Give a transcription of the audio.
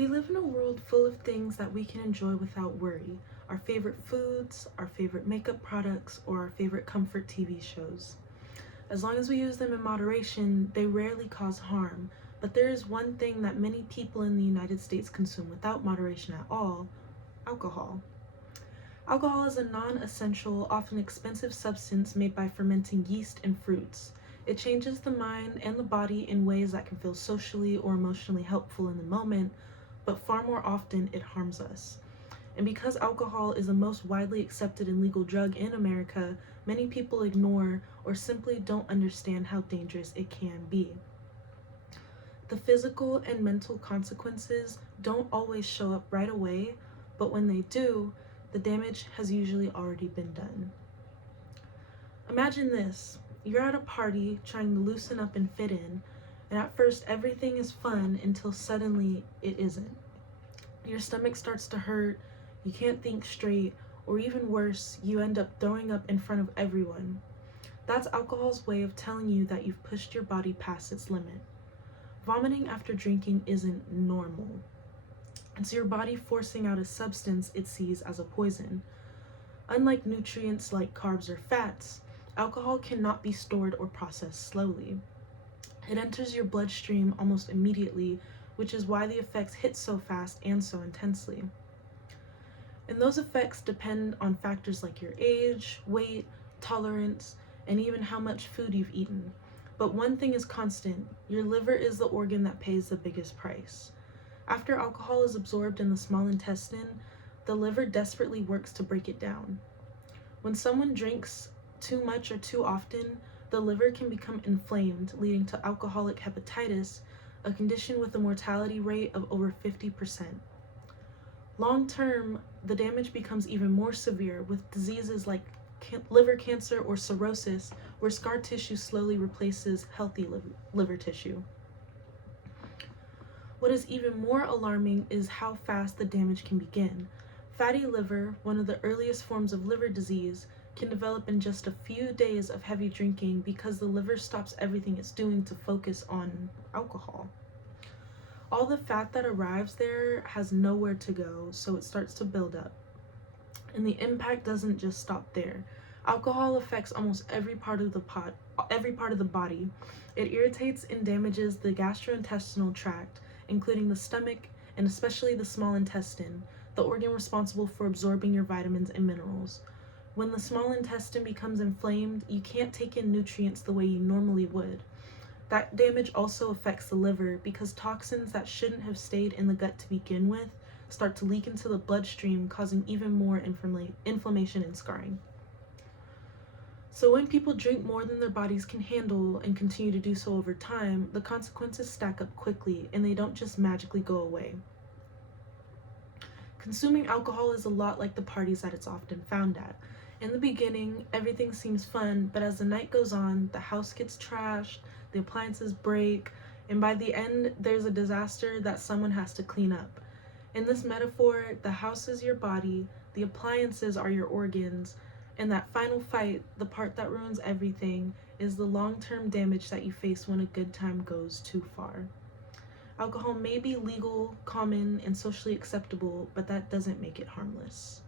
We live in a world full of things that we can enjoy without worry. Our favorite foods, our favorite makeup products, or our favorite comfort TV shows. As long as we use them in moderation, they rarely cause harm. But there is one thing that many people in the United States consume without moderation at all: alcohol. Alcohol is a non-essential, often expensive substance made by fermenting yeast and fruits. It changes the mind and the body in ways that can feel socially or emotionally helpful in the moment, but far more often it harms us. And because alcohol is the most widely accepted and legal drug in America, many people ignore or simply don't understand how dangerous it can be. The physical and mental consequences don't always show up right away, but when they do, the damage has usually already been done. Imagine this: you're at a party trying to loosen up and fit in, and at first everything is fun until suddenly it isn't. Your stomach starts to hurt, you can't think straight, or even worse, you end up throwing up in front of everyone. That's alcohol's way of telling you that you've pushed your body past its limit. Vomiting after drinking isn't normal. It's your body forcing out a substance it sees as a poison. Unlike nutrients like carbs or fats, alcohol cannot be stored or processed slowly. It enters your bloodstream almost immediately, which is why the effects hit so fast and so intensely. And those effects depend on factors like your age, weight, tolerance, and even how much food you've eaten. But one thing is constant: your liver is the organ that pays the biggest price. After alcohol is absorbed in the small intestine, the liver desperately works to break it down. When someone drinks too much or too often, the liver can become inflamed, leading to alcoholic hepatitis, a condition with a mortality rate of over 50%. Long term, the damage becomes even more severe, with diseases like liver cancer or cirrhosis, where scar tissue slowly replaces healthy liver tissue. What is even more alarming is how fast the damage can begin. Fatty liver, one of the earliest forms of liver disease, can develop in just a few days of heavy drinking because the liver stops everything it's doing to focus on alcohol. All the fat that arrives there has nowhere to go, so it starts to build up. And the impact doesn't just stop there. Alcohol affects almost every part of the body. It irritates and damages the gastrointestinal tract, including the stomach and especially the small intestine, the organ responsible for absorbing your vitamins and minerals. When the small intestine becomes inflamed, you can't take in nutrients the way you normally would. That damage also affects the liver because toxins that shouldn't have stayed in the gut to begin with start to leak into the bloodstream, causing even more inflammation and scarring. So when people drink more than their bodies can handle and continue to do so over time, the consequences stack up quickly and they don't just magically go away. Consuming alcohol is a lot like the parties that it's often found at. In the beginning, everything seems fun, but as the night goes on, the house gets trashed, the appliances break, and by the end, there's a disaster that someone has to clean up. In this metaphor, the house is your body, the appliances are your organs, and that final fight, the part that ruins everything, is the long-term damage that you face when a good time goes too far. Alcohol may be legal, common, and socially acceptable, but that doesn't make it harmless.